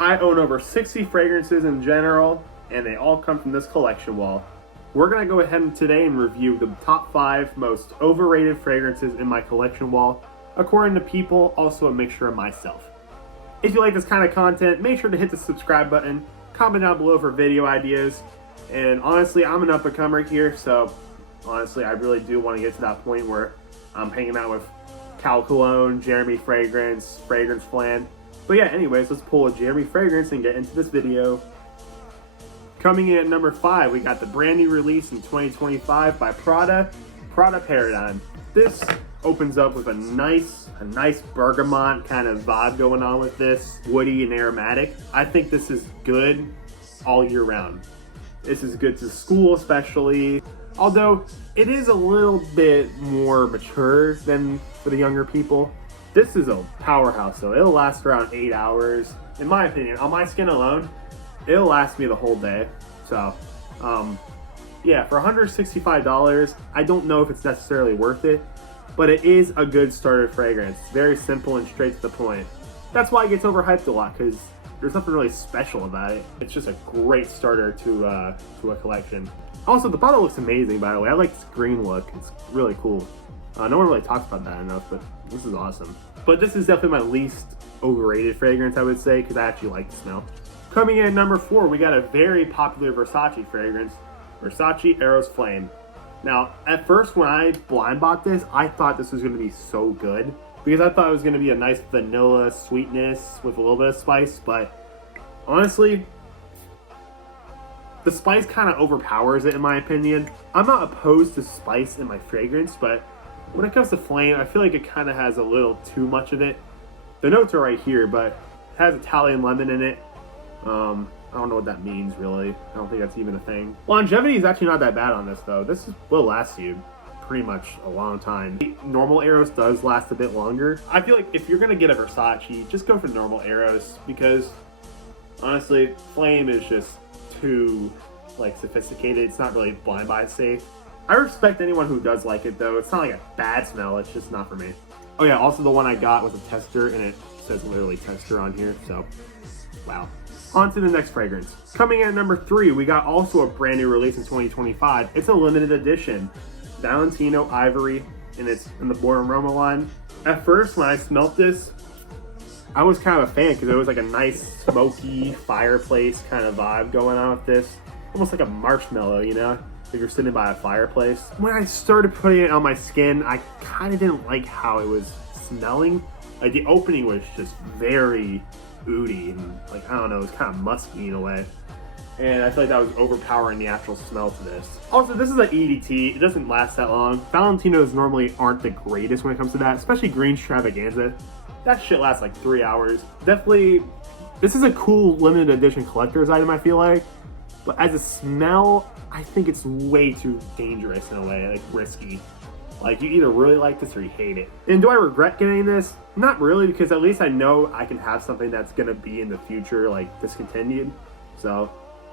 I own over 60 fragrances in general, and they all come from this collection wall. We're going to go ahead today and review the top 5 most overrated fragrances in my collection wall, according to people, also a mixture of myself. If you like this kind of content, make sure to hit the subscribe button, comment down below for video ideas, and honestly, I'm an up-and-comer here, so honestly, I really do want to get to that point where I'm hanging out with Cal Cologne, Jeremy Fragrance, Fragrance Flan. But yeah, anyways, let's pull a Jeremy Fragrance and get into this video. Coming in at number 5, we got the brand new release in 2025 by Prada Paradigm. This opens up with a nice bergamot kind of vibe going on with this, woody and aromatic. I think this is good all year round. This is good to school especially, although it is a little bit more mature than for the younger people. This is a powerhouse though. It'll last around 8 hours. In my opinion, on my skin alone, it'll last me the whole day. So, yeah, for $165, I don't know if it's necessarily worth it, but it is a good starter fragrance. Very simple and straight to the point. That's why it gets overhyped a lot, because there's nothing really special about it. It's just a great starter to a collection. Also, the bottle looks amazing, by the way. I like this green look. It's really cool. No one really talks about that enough, but this is awesome. But this is definitely my least overrated fragrance, I would say, because I actually like the smell. Coming in at number 4, we got a very popular Versace fragrance, Versace Eros Flame. Now, at first when I blind bought this, I thought this was going to be so good, because I thought it was going to be a nice vanilla sweetness with a little bit of spice, but honestly, the spice kind of overpowers it in my opinion. I'm not opposed to spice in my fragrance, but when it comes to flame, I feel like it kind of has a little too much of it. The notes are right here, but it has Italian lemon in it. I don't know what that means really. I don't think that's even a thing. Longevity is actually not that bad on this though. This will last you pretty much a long time. Normal Eros does last a bit longer. I feel like if you're gonna get a Versace, just go for normal Eros, because honestly, flame is just too sophisticated. It's not really blind buy safe. I respect anyone who does like it though. It's not like a bad smell, it's just not for me. Oh yeah, also the one I got was a tester, and it says literally tester on here, so wow. On to the next fragrance. Coming in at number 3, we got also a brand new release in 2025. It's a limited edition, Valentino Ivory, and it's in the Born Aroma line. At first, when I smelt this, I was kind of a fan because it was like a nice smoky fireplace kind of vibe going on with this. Almost like a marshmallow, you know, if you're sitting by a fireplace. When I started putting it on my skin, I kind of didn't like how it was smelling. Like the opening was just very oody and I don't know, it was kind of musky in a way. And I feel like that was overpowering the actual smell to this. Also, this is an EDT. It doesn't last that long. Valentinos normally aren't the greatest when it comes to that, especially Green Extravaganza. That shit lasts like 3 hours. Definitely, this is a cool limited edition collector's item, I feel like. But as a smell, I think it's way too dangerous in a way, like risky. Like you either really like this or you hate it. And do I regret getting this? Not really, because at least I know I can have something that's gonna be in the future like discontinued. So,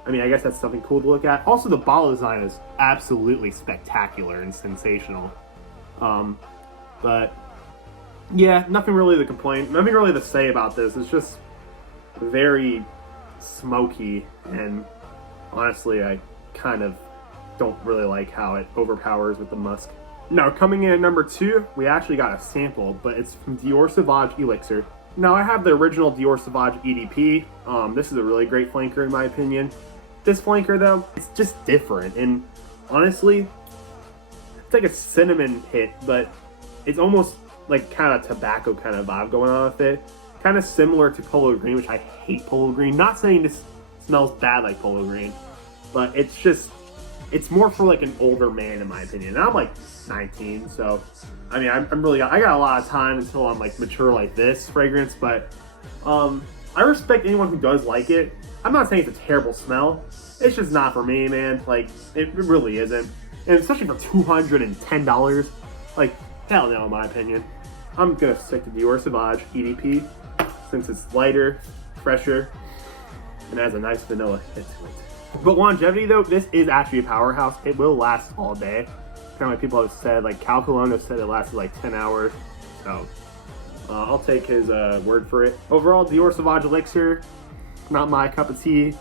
I mean, I guess that's something cool to look at. Also, the bottle design is absolutely spectacular and sensational. But yeah, nothing really to complain, nothing really to say about this. It's just very smoky, and honestly, I kind of don't really like how it overpowers with the musk. Now, coming in at number 2, we actually got a sample, but it's from Dior Sauvage Elixir. Now, I have the original Dior Sauvage EDP. This is a really great flanker in my opinion. This flanker though, it's just different, and honestly, it's like a cinnamon hit, but it's almost like kind of tobacco kind of vibe going on with it. Kind of similar to Polo Green, which I hate Polo Green. Not saying this smells bad like Polo Green, but it's just, it's more for like an older man in my opinion. And I'm like 19, so I mean, I got a lot of time until I'm like mature like this fragrance, but I respect anyone who does like it. I'm not saying it's a terrible smell. It's just not for me, man. Like, it really isn't. And especially for $210, like, hell no, in my opinion. I'm gonna stick to Dior Sauvage EDP since it's lighter, fresher, and has a nice vanilla hit to it. But longevity though, this is actually a powerhouse. It will last all day. Kind of like people have said, like Cal Cologne has said it lasted like 10 hours. So I'll take his word for it. Overall, Dior Sauvage Elixir, Not my cup of tea,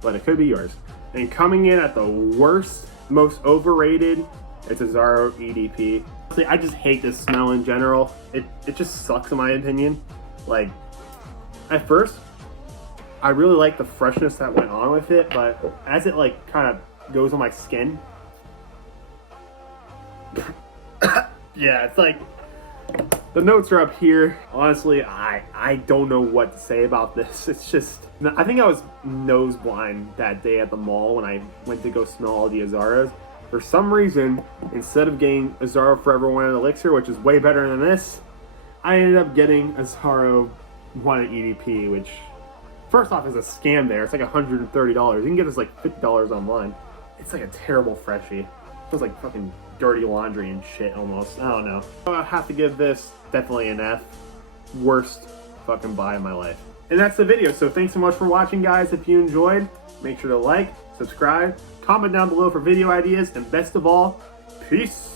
but it could be yours. And coming in at the worst, most overrated, it's a Zaro EDP. Honestly, I just hate this smell in general. It just sucks in my opinion. Like, at first, I really like the freshness that went on with it, but as it like kind of goes on my skin, yeah, it's like, the notes are up here. Honestly, I don't know what to say about this. It's just, I think I was nose blind that day at the mall when I went to go smell all the Azaros. For some reason, instead of getting Azaro Forever One Elixir, which is way better than this, I ended up getting Azaro One EDP, which first off is a scam there. It's like $130. You can get this like $50 online. It's like a terrible freshie. It feels like fucking dirty laundry and shit almost. I don't know. I have to give this definitely an F. Worst fucking buy of my life. And that's the video. So thanks so much for watching, guys. If you enjoyed, make sure to like, subscribe, comment down below for video ideas, and best of all, peace.